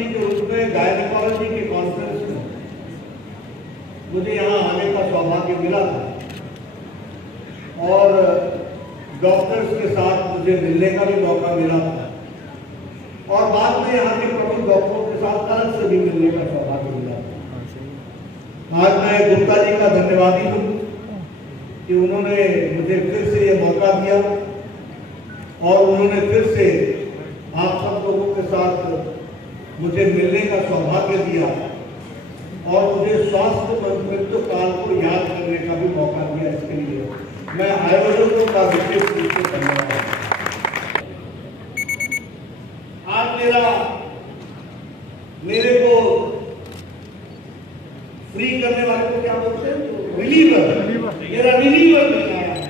मंत्री के रूप में गायनेकोलॉजी के कॉन्फ्रेंस में मुझे यहाँ आने का सौभाग्य मिला था और डॉक्टर्स के साथ मुझे मिलने का भी मौका मिला था और बाद में यहाँ के प्रमुख डॉक्टरों के साथ अलग से भी मिलने का सौभाग्य मिला था। आज मैं गुप्ता जी का धन्यवादी हूँ कि उन्होंने मुझे फिर से ये मौका दिया और उन्होंने फिर से आप सब लोगों के साथ मुझे मिलने का सौभाग्य दिया और मुझे स्वास्थ्य मंत्रित्व काल को याद करने का भी मौका दिया। इसके लिए मैं आयोजकों का विशेष रूप से धन्यवाद। आज मेरे को फ्री करने वाले को क्या बोलते हैं, रिलीवर, मेरा रिलीवर मिल आया है,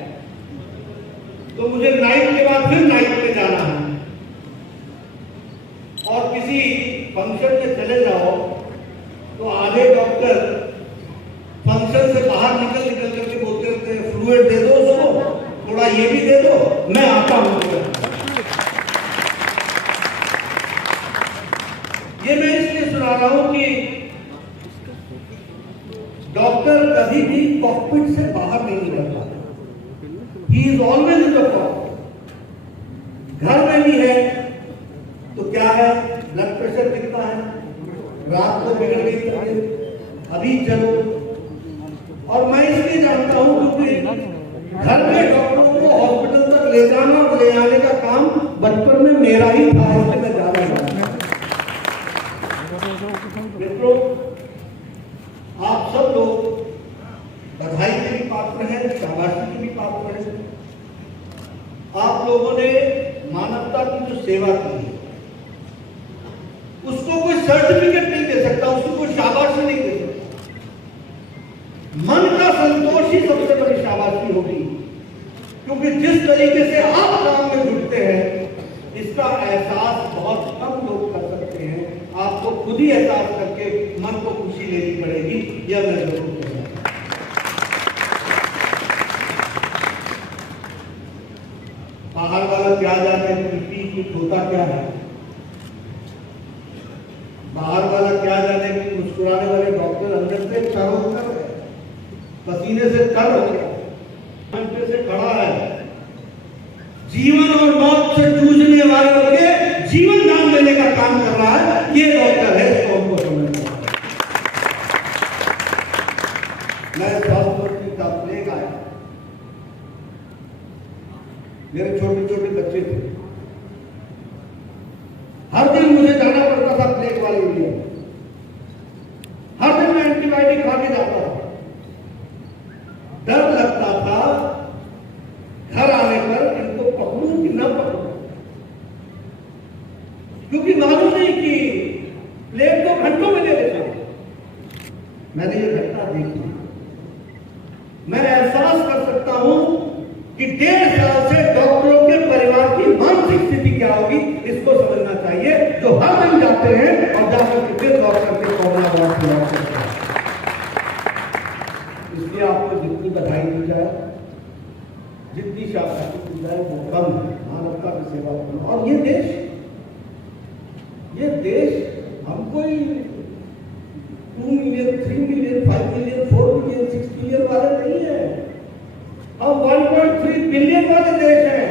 तो मुझे नाइट के बाद फिर नाइट पे जाना है और किसी फंक्शन में चले जाओ तो आधे डॉक्टर फंक्शन से बाहर निकल करके बोलते रहते हैं फ्लूइड दे दो उसको, थोड़ा ये भी दे दो, मैं आता हूं। ये मैं इसलिए सुना रहा हूं कि डॉक्टर कभी भी कॉकपिट से बाहर नहीं निकलता, he is always in the cockpit. घर में भी है तो क्या है, ब्लड प्रेशर कितना है, रात को बिगड़ गई तबीयत, अभी चलो। और मैं इसलिए जानता हूं क्योंकि घर में डॉक्टरों को हॉस्पिटल तक ले जाना और ले आने का काम बचपन में मेरा ही था, इसलिए मैं ज्यादा जानता हूं। मित्रों, आप सब लोग बधाई के भी पात्र हैं, शाबाशी के भी पात्र हैं। आप लोगों ने मानवता की जो सेवा की है उसको कोई सर्टिफिकेट नहीं दे सकता, उसको कोई शाबाशी नहीं दे सकता। मन का संतोष ही सबसे बड़ी शाबाशी होगी, क्योंकि जिस तरीके से आप काम में जुटते हैं इसका एहसास बहुत कम लोग कर सकते हैं। आपको खुद ही एहसास करके मन को खुशी लेनी पड़ेगी, यह मैं जरूर कहूंगा। बाहर वाला क्या जाने पीपी कुछ होता क्या है, बाहर वाला क्या जाने कि मुस्कुराने वाले डॉक्टर अंदर से चारों कर रहे, पसीने से तर हो गया, घंटे से खड़ा है, जीवन और मौत से जूझने वालों के जीवन दान देने का काम कर रहा है, ये डॉक्टर है, इसको हमको समझना है। मैं स्वास्थ्य मंत्री का प्लेग आया, मेरे छोटे छोटे बच्चे थे, हर दिन मुझे जाना पड़ता था प्लेग वाले एरिया में, हर दिन मैं एंटीबायोटिक खा के जाता था। डर लगता था घर आने पर इनको पकड़ूं कि न पकड़ूं, क्योंकि मालूम नहीं कि प्लेग तो घंटों में दे देता। मैंने ये घटना देखी, मैं एहसास कर सकता हूं कि 1.5 साल से डॉक्टरों के परिवार की मानसिक स्थिति क्या होगी, इसको समझना चाहिए, जो हर दिन जाते हैं और जाकर के फिर डॉक्टर के कोरोना वार्ड में जाते हैं। इसलिए आपको जितनी बधाई दी जाए, जितनी शाबाशी दी जाए वो कम है। मानवता की सेवा करना, और ये देश हम कोई 2 million, 3 million, 5 million, 4 million, 6 million वाले नहीं है, हम 1.3 बिलियन वाले देश हैं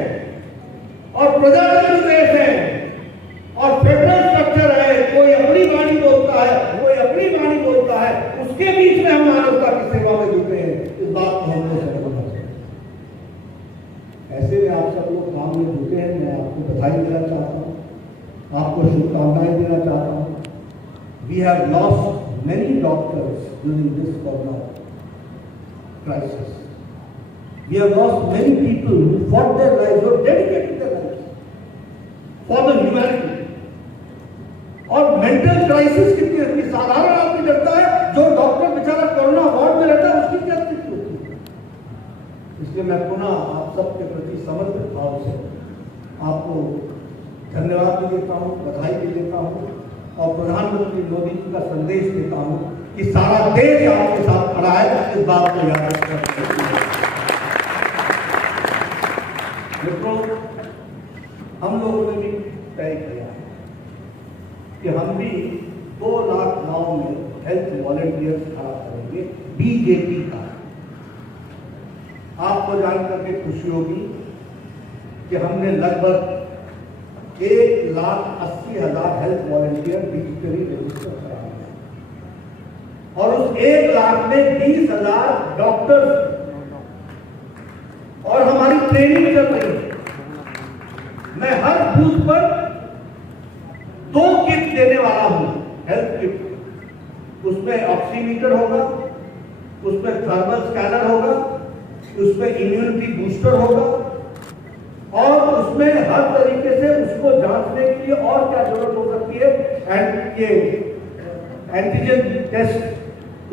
और प्रजातंत्र देश है और फेडरल स्ट्रक्चर है। कोई अपनी वाणी बोलता है, कोई अपनी वाणी बोलता है, उसके बीच में हम मानवता की सेवा में जुटे हैं। इस बात को हमको समझना चाहिए। ऐसे में आप सब लोग काम में जुटे हैं, मैं आपको बधाई देना चाहता हूँ, आपको शुभकामनाएं देना चाहता हूँ। We have lost many doctors during this corona crisis. We have lost many people who fought their lives, who dedicated their lives for the humanity. और मेंटल क्राइसिस कितनी साधारण आदमी डरता है, जो डॉक्टर बेचारा कोरोना वार्ड में रहता है उसकी क्या स्थिति होती है। इसलिए मैं पुनः आप सबके प्रति समर्पित भाव से आपको धन्यवाद भी देता हूँ, बधाई भी देता हूँ और प्रधानमंत्री मोदी जी का संदेश देता हूँ कि सारा देश आपके साथ खड़ा है, इस बात को याद रखना। मित्रों, हम लोगों ने भी तय किया है कि हम भी 2 लाख गांव में हेल्थ वॉलंटियर्स खड़ा करेंगे बीजेपी का। आपको जानकर के खुशी होगी कि हमने लगभग 1,80,000 हेल्थ वॉलंटियर डिजिटली रजिस्टर करा दिया और उस 1 लाख में 20,000 डॉक्टर्स और हमारी ट्रेनिंग चल रही है। मैं हर बूथ पर 2 किट देने वाला हूं, हेल्थ किट। उसमें ऑक्सीमीटर होगा, उसमें थर्मल स्कैनर होगा, उसमें इम्यूनिटी बूस्टर होगा और उसमें हर तरीके से उसको जांचने के लिए और क्या जरूरत हो सकती है, ये एंटीजन टेस्ट,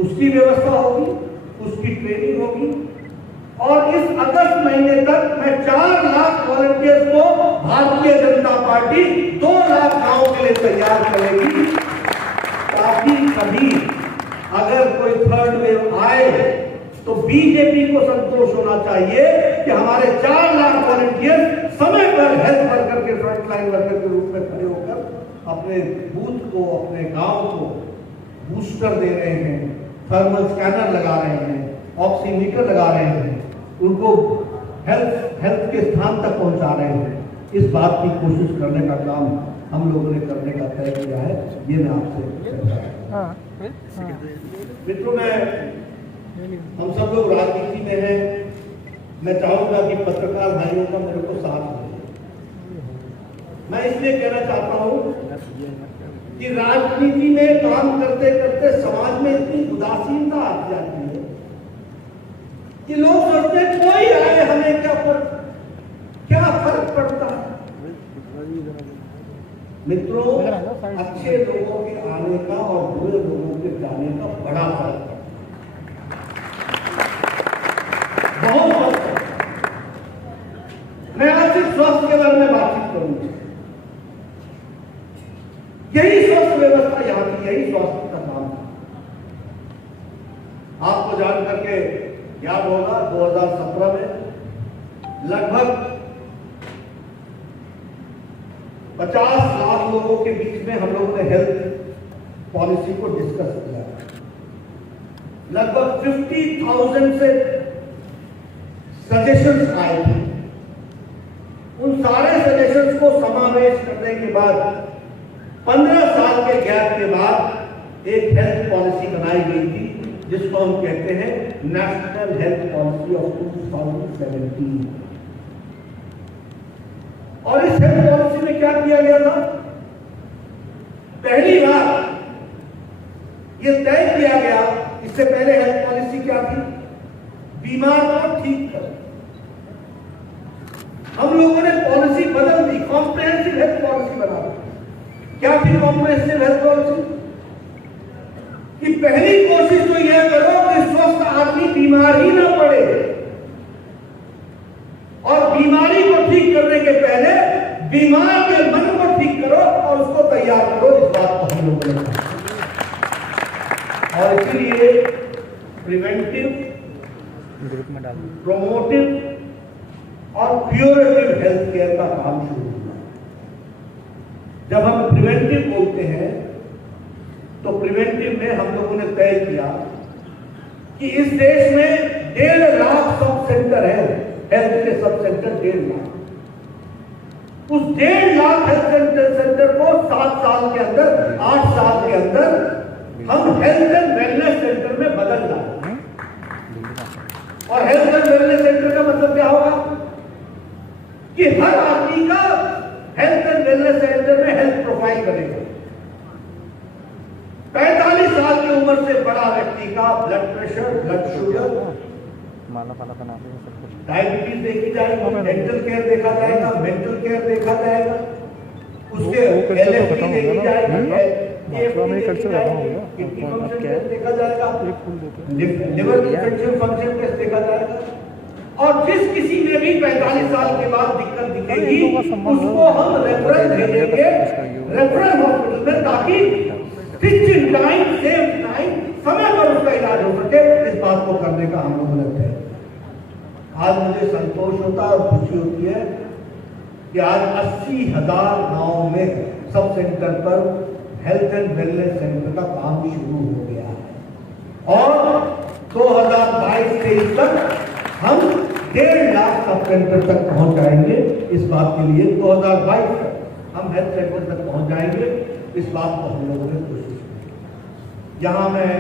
उसकी व्यवस्था होगी, उसकी ट्रेनिंग होगी। और इस अगस्त महीने तक मैं 4 लाख वॉलंटियर्स को भारतीय जनता पार्टी 2 लाख गांवों के लिए तैयार करेगी, ताकि कभी अगर कोई थर्ड वेव आए तो बीजेपी को संतोष होना चाहिए कि हमारे 4 लाख वॉलंटियर्स समय पर हेल्थ वर्कर के फ्रंटलाइन वर्कर के रूप में खड़े होकर अपने बूथ को, अपने गांव को बूस्टर दे रहे हैं, थर्मल स्कैनर लगा रहे हैं, ऑक्सीमीटर लगा रहे हैं, उनको हेल्थ के स्थान तक पहुंचा रहे हैं। इस बात की कोशिश करने का काम हम लोगों ने करने का तय किया है। ये मैं आपसे मित्रों, हम सब लोग राजनीति में हैं। मैं चाहूंगा कि पत्रकार भाइयों का मेरे को साथ दे। मैं इसलिए कहना चाहता हूं कि राजनीति में काम करते करते समाज में इतनी उदासीनता आ जाती है कि लोग सोचते हैं कोई आए हमें क्या फर्क पड़ता है। मित्रों, अच्छे लोगों के आने का और बुरे लोगों के जाने का बड़ा फर्क है, बहुत फर्क है। मैं आज सिर्फ स्वास्थ्य के बारे में बातचीत करूंगा। यही स्वास्थ्य व्यवस्था यहाँ की, यही स्वास्थ्य का काम है। आपको जान करके याद होगा 2017 में लगभग 50 लाख लोगों के बीच में हम लोगों ने हेल्थ पॉलिसी को डिस्कस किया। लगभग 50,000 से सजेशंस आए थे। उन सारे सजेशंस को समावेश करने के बाद 15 साल के गैप के बाद एक हेल्थ पॉलिसी बनाई गई थी, जिसको हम कहते हैं नेशनल हेल्थ पॉलिसी ऑफ 2017। और इस हेल्थ पॉलिसी में क्या किया गया था? पहली बार यह तय किया गया, इससे पहले हेल्थ पॉलिसी क्या थी? बीमार को ठीक करो। हम लोगों ने पॉलिसी बदल दी, कॉम्प्रिहेंसिव हेल्थ पॉलिसी बना दी। क्या थी कॉम्प्रिहेंसिव हेल्थ पॉलिसी? कि पहली कोशिश तो यह करो कि स्वस्थ आदमी बीमार ही ना पड़े, और बीमारी को ठीक करने के पहले बीमार के मन को ठीक करो और उसको तैयार करो। इस बात को हम लोगों ने कहा और इसीलिए प्रिवेंटिव, प्रोमोटिव और क्यूरेटिव हेल्थ केयर का काम शुरू हुआ। जब हम प्रिवेंटिव बोलते हैं तो प्रिवेंटिव में हम लोगों ने तय किया कि इस देश में 1.5 लाख सब सेंटर है, हेल्थ के सब सेंटर 1.5 लाख। उस 1.5 लाख हेल्थ सेंटर को 7 साल के अंदर, 8 साल के अंदर हम हेल्थ एंड वेलनेस सेंटर में बदल डालें। और हेल्थ एंड वेलनेस सेंटर का मतलब क्या होगा? कि हर आदमी का हेल्थ एंड वेलनेस सेंटर में हेल्थ प्रोफाइल करेगा। 45 साल की उम्र से बड़ा व्यक्ति का blood pressure, blood sugar, diabetes देखी जाएगी, डेंटल केयर देखा जाएगा, मेंटल केयर देखा जाएगा, उसके एलएफटी देखी जाएगी, देखा जाएगा, लिवर फंक्शन टेस्ट देखा जाएगा। और जिस किसी में भी 45 साल के बाद दिक्कत दिखेगी उसको हम रेफरल भेजेंगे रेफरल हॉस्पिटल में, ताकि टाइम सेव टाइम, समय पर उसका इलाज हो सके। इस बात को करने का हम लोगों ने तय। आज मुझे संतोष होता है और खुशी होती है कि आज 80,000 गांव में सब सेंटर पर हेल्थ एंड वेलनेस सेंटर का काम शुरू हो गया है और 2022-23 तक हम 1.5 लाख सब सेंटर तक पहुंच जाएंगे। इस बात के लिए 2022 तक हम हेल्थ सेंटर तक पहुंच जाएंगे, इस बात को हम लोगों ने कोशिश की। यहाँ मैं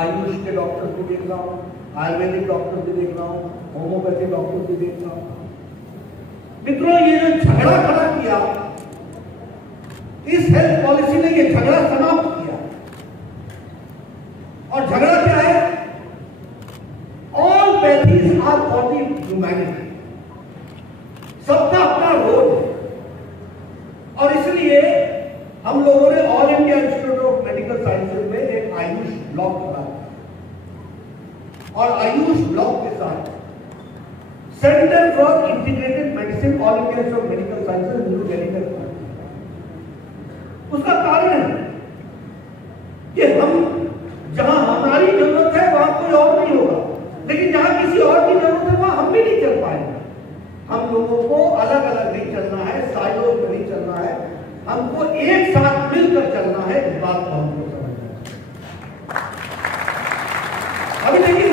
आयुष के डॉक्टर भी देख रहा हूँ, आयुर्वेदिक डॉक्टर भी देख रहा हूँ, होम्योपैथी डॉक्टर भी देख रहा हूँ। मित्रों, ये जो झगड़ा खड़ा किया, इस हेल्थ पॉलिसी ने ये झगड़ा समाप्त किया। और झगड़ा क्या है? All pathies are for the humanity, सबका अपना रोल है। और इसलिए हम लोगों ने all India institute of medical sciences में एक आयुष ब्लॉक बनाया और आयुष ब्लॉक के साथ centre for integrated medicine all India institute of medical sciences new Delhi में। उसका कारण है कि हम जहां हमारी जरूरत है वहां कोई और नहीं होगा, लेकिन जहां किसी और की जरूरत है वहां हम भी नहीं चल पाएंगे। हम लोगों को अलग अलग नहीं चलना है, साइलो में नहीं चलना है, हमको एक साथ मिलकर चलना है। इस बात को हमको समझना है। अभी देखिए